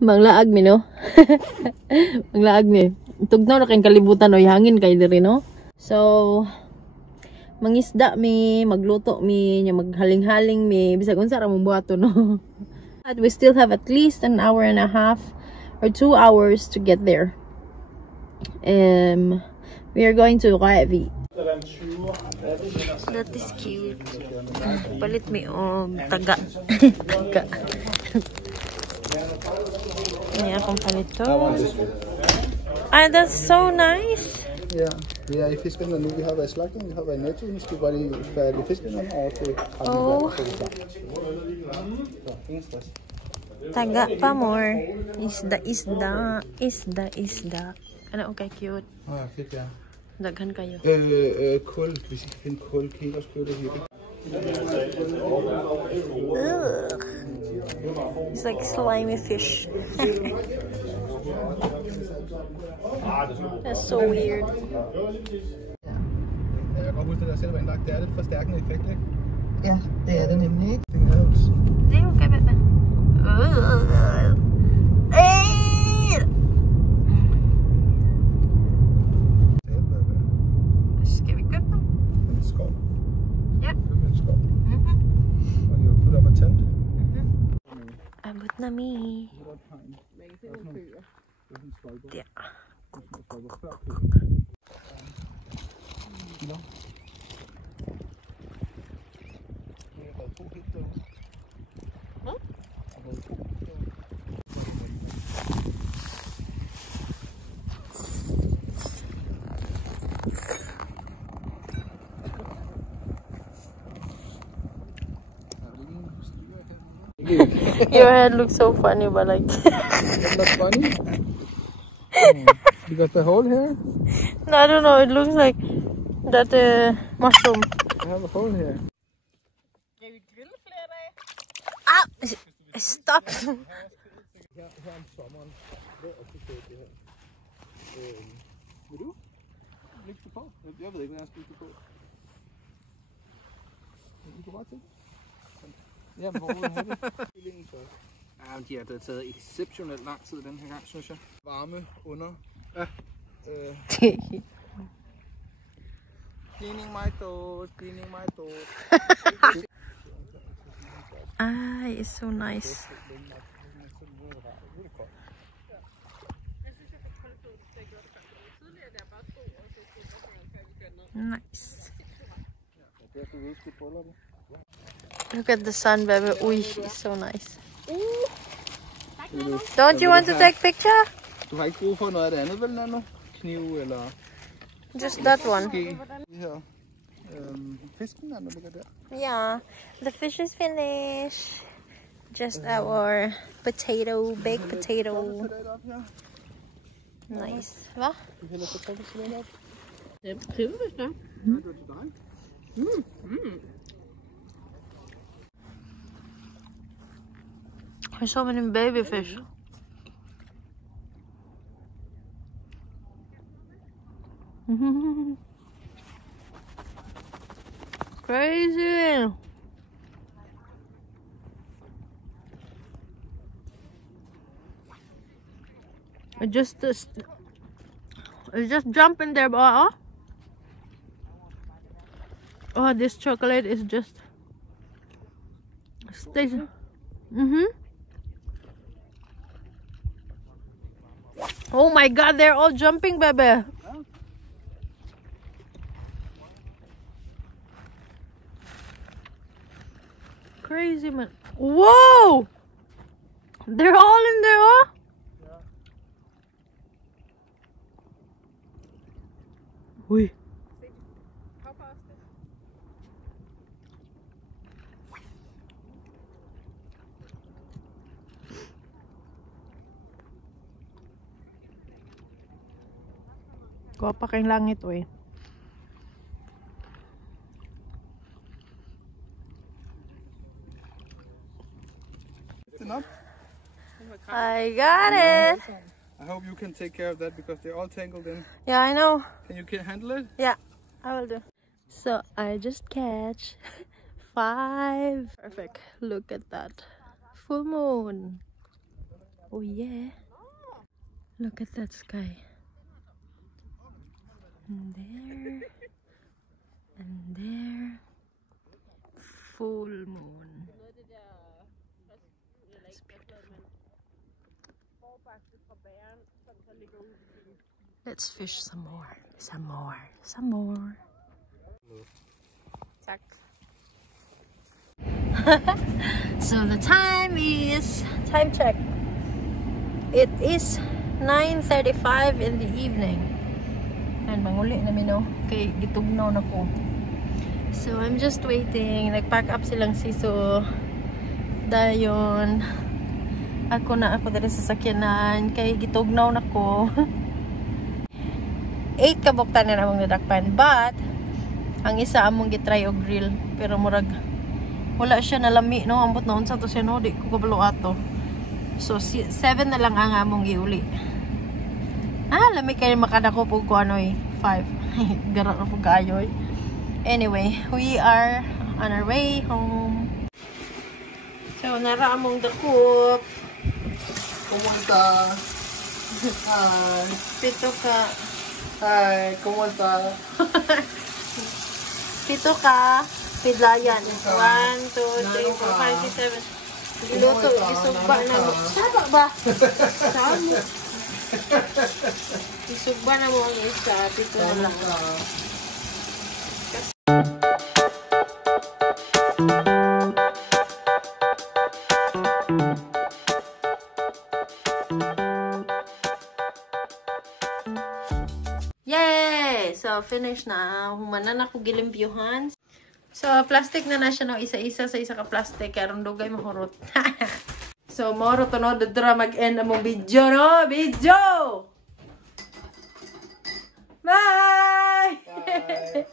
Manglaag mi no. Manglaag mi. Tugnaw na kayong kalibutan o hangin kay diri no. So mangisda mi, magluto mi, nya maghaling-haling mi, bisag unsa ra mong buhaton no. But we still have at least an hour and a half or 2 hours to get there. We are going to Rørvig. That is cute. Palit mi taga. Taga. Ini akong palito. Ah, that's so nice. Ja, vi er i fiskerne nu. Vi har været i slagtning, vi har været i Netto. Nu skal vi bare lige færdige fiskerne over til Oh. Taga pa more. Isda. Ano, okay, cute. Ja, fedt, ja. Daghan kayo. Kul, hvis I kan finde kul, kan I også købe det her? It's like slimy fish. That's so weird. Jeg kan godt huske, at der selv var indlagt. Det er lidt forstærkende effekt, ikke? Ja, det er det nemlig ikke. Det er okay, baby. Skal vi købe dem? En skov. Ja. Købe en skov. Og jeg putter op og tændt. Abot na mi. Ja. Your head looks so funny, but like. That looks funny? You got the hole here? No, I don't know. It looks like that mushroom. I have a hole here. Ah! Stop! Her om sommeren, hvor er det det her? Vil du? Lægge det på? Jeg ved ikke, hvad jeg skal lægge det på. Du kan bare til. Ja, hvor vil du have det? Ja, de har taget exceptionelt lang tid den her gang, synes jeg. Varme under. Ja. Cleaning my toes, cleaning my toes. Ah, it's so nice. Nice. Look at the sun, baby. Ui, it's so nice. Don't you want to take picture? Du har ikke brug for noget af det andet, vel, Nano? Kniv eller... Just that one. De her fisken, Nano, ligger der. Yeah, the fish is finished. Just our potato, baked potato. Nice. Hvad? Du hælder kartoffelsalat op. Det er triveligt, da. There's so many baby fish. Crazy. It just jump in there, boy. Oh, this chocolate is just stays. Oh my God, they're all jumping, baby. Crazy, man. Whoa! They're all in there, huh? Ui. Kuha pa kayong langit, oy. I got it. I hope you can take care of that because they're all tangled in. Yeah, I know. Can you handle it? Yeah, I will do. So I just catch 5. Perfect. Look at that. Full moon. Oh yeah. Look at that sky. And there. And there. Full moon. That's beautiful. Let's fish some more. Some more. Some more. Tack. So the time is, time check. It is 9:35 in the evening. And manguli namin no. Kay gitugnaw na ko. So I'm just waiting. Nag-pack up silang siso. Dayon. Ako dali sa sakyanan. Kay gitugnaw na ko. 8 kabuktan na namang nadakpan. But ang isa among gitry og grill. Pero murag wala siya nalami no, ambot na unsa to siya no, di ko kabalo ato. So 7 na lang ang among giuli. Lami kay makadako pug ko ano 5. Gara ra pug kaayo. Anyway, we are on our way home. So nara among dakop. Kumusta? Hi. Pito ka. Hi, kumusta? Pito ka. Pidlayan. 1, 2, 3, 4, 5, 6, 7. Giluto, isugba na mo. Saba ba? Saba. Isugba na mo ang isa. Pito na lang. Yay! So, finish na. Humanan ako gilimpyuhan. So, plastic na siya no, isa-isa sa isa ka plastic. Karong dugay mahurot. So, moro to no, dadra mag-end among video no. Video! Bye! Bye.